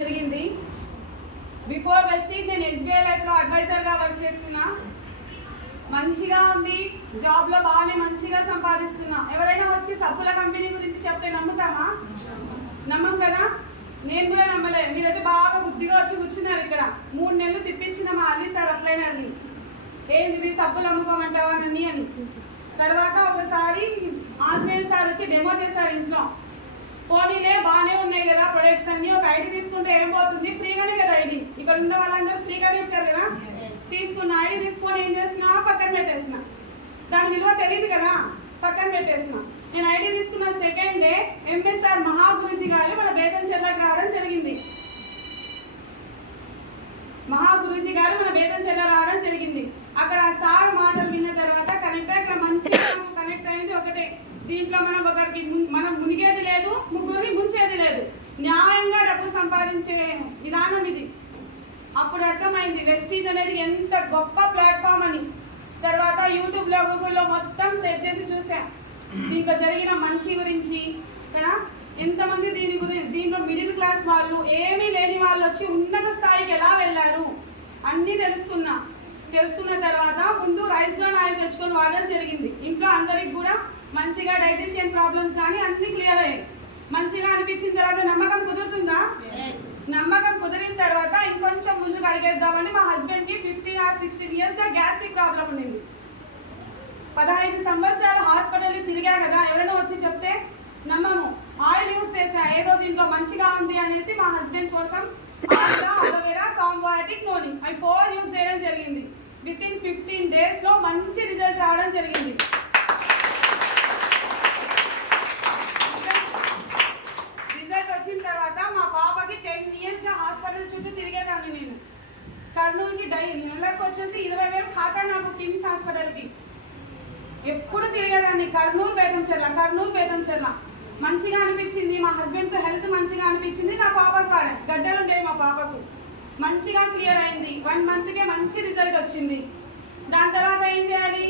జరిగింది. బిఫోర్ వెస్టింగ్ నేను SBI life లో అడ్వైజర్ గా వర్క్ చేస్తున్నా. మంచిగా ఉంది, జాబ్ లో బాగానే మంచిగా సంపాదిస్తున్నా. ఎవరైనా వచ్చి సబ్బుల కంపెనీ గురించి చెప్తే నమ్ముతామా? నమ్మం కదా. నేను కూడా నమ్మలే. మీరైతే బాగా బుద్ధిగా వచ్చి కూర్చున్నారు ఇక్కడ. 3 నెలలు తిప్పించిన మా అలీ సార్ అప్లైనర్ని, ఏంది సబ్బులు అమ్ముకోమంటావా నన్ను అని. తర్వాత ఒకసారి ఆంజనేయ సార్ వచ్చి డెమో చేశారు ఇంట్లో. పోనీలే బాగానే ఉన్నాయి కదా ప్రొడక్ట్స్ అన్ని, ఒక ఐడి తీసుకుంటే ఏం పోతుంది, ఫ్రీగానే కదా ఐడి. ఇక్కడ ఉన్న వాళ్ళందరూ ఫ్రీగానే ఇచ్చారు కదా. తీసుకున్న ఐడి తీసుకొని ఏం చేసినా పక్కన పెట్టేసిన. దాని విలువ తెలియదు కదా, పక్కన పెట్టేసిన. నేను ఐడి తీసుకున్న సెకండ్ డే ఎంఎస్ఆర్ మహాగురుజీ గారు మన బేతంచెర్లకు రావడం జరిగింది. మహాగురుజీ గారు మన బేతంచెర్ల రావడం జరిగింది. అక్కడ సార్ మాటలు విన్న తర్వాత కనెక్ట్ ఇక్కడ మంచిగా కనెక్ట్ అయింది. ఒకటే, దీంట్లో మనం మునిగేది లేదు, ముగ్గురిని ముంచేది లేదు. న్యాయంగా డబ్బు సంపాదించే విధానం ఇది. అప్పుడు అర్థమైంది వెస్టీజ్ అనేది ఎంత గొప్ప ప్లాట్ఫామ్ అని. తర్వాత యూట్యూబ్లో గూగుల్లో మొత్తం సెర్చ్ చేసి చూసాం దీంట్లో జరిగిన మంచి గురించి కదా. ఎంతమంది దీంట్లో మిడిల్ క్లాస్ వాళ్ళు, ఏమీ లేని వాళ్ళు వచ్చి ఉన్నత స్థాయికి ఎలా వెళ్ళారు అన్నీ తెలుసుకున్న తర్వాత ముందు రైస్ బ్రాన్ ఆయిల్ తెచ్చుకొని వాడడం జరిగింది. ఇంట్లో అందరికి కూడా మంచిగా డైజెషన్ ప్రాబ్లమ్స్ కానీ అన్ని క్లియర్ అయ్యాయి. మంచిగా అనిపించిన తర్వాత నమ్మకం కుదురుతుందా? నమ్మకం కుదిరిన తర్వాత ఇంకొంచెం ముందుకు అడిగేద్దామని మా హస్బెండ్కి 15 or 16 years గ్యాస్ట్రిక్ ప్రాబ్లం ఉండింది. 15 సంవత్సరాలు హాస్పిటల్కి తిరిగా కదా. ఎవరైనా వచ్చి చెప్తే నమ్మము. ఆయిల్ యూజ్ చేసా, ఏదో దీంట్లో మంచిగా ఉంది అనేసి మా హస్బెండ్ కోసం అలోవెరా కాంబోయాటిక్ నోని అవి 4 యూజ్ చేయడం జరిగింది. విత్ ఇన్ 15 days లో మంచి రిజల్ట్ రావడం జరిగింది. రిజల్ట్ వచ్చిన తర్వాత మా పాపకి 10 years హాస్పిటల్ చుట్టూ తిరిగేదాన్ని నేను. కర్నూలుకి నెలకు వచ్చేసి 20,000 ఖాతా నాకు కిమ్స్ హాస్పిటల్కి. ఎప్పుడు తిరిగేదాన్ని కర్నూలు బేతంచెర్ల. మంచిగా అనిపించింది. మా హస్బెండ్కి హెల్త్ మంచిగా అనిపించింది. నా పాపకు గడ్డలు ఉండేవి. మా పాపకు మంచిగా క్లియర్ అయింది. 1 monthకే మంచి రిజల్ట్ వచ్చింది. దాని తర్వాత ఏం చేయాలి?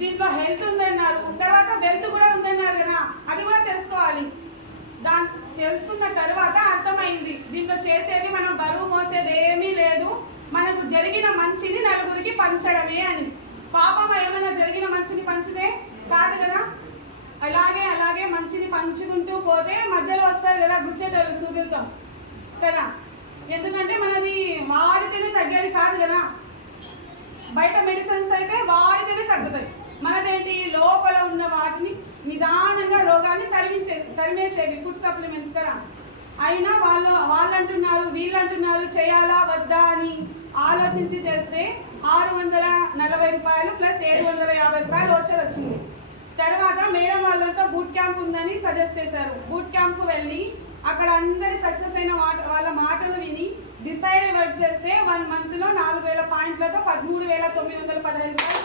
దీంట్లో హెల్త్ ఉందన్నారు, తర్వాత వెల్త్ కూడా ఉందన్నారు కదా, అది కూడా తెలుసుకోవాలి. తెలుసుకున్న తర్వాత అర్థమైంది దీంట్లో చేసేది మనం బరువు మోసేది ఏమీ లేదు, మనకు జరిగిన మంచిని నలుగురికి పంచడమే అని. పాపం ఏమైనా జరిగిన మంచిని పంచితే కాదు కదా. అలాగే మంచిని పంచుకుంటూ పోతే మధ్యలో వస్తారు కదా గుచ్చేటోళ్ళు సూదులతో కదా. ఎందుకంటే మనది వాడితేనే తగ్గేది కాదు కదా. బయట మెడిసిన్స్ అయితే వాడితేనే తగ్గుతాయి. మనదేంటి లోపల ఉన్న వాటిని నిదానంగా రోగాన్ని తరిమేసేవి ఫుడ్ సప్లిమెంట్స్ కదా. అయినా వాళ్ళు అంటున్నారు, వీళ్ళు అంటున్నారు చేయాలా వద్దా అని ఆలోచించి చేస్తే 640 రూపాయలు ప్లస్ 750 రూపాయలు ఓచర్ వచ్చింది. తర్వాత మేడం వాళ్ళంతా బూట్ క్యాంప్ ఉందని సజెస్ట్ చేశారు. బూట్ క్యాంప్కు వెళ్ళి అక్కడ అందరి సక్సెస్ అయిన వాళ్ళ మాటలు విని డిసైడ్ వర్క్ చేస్తే 1 monthలో 4,000 పాయింట్లతో 13,915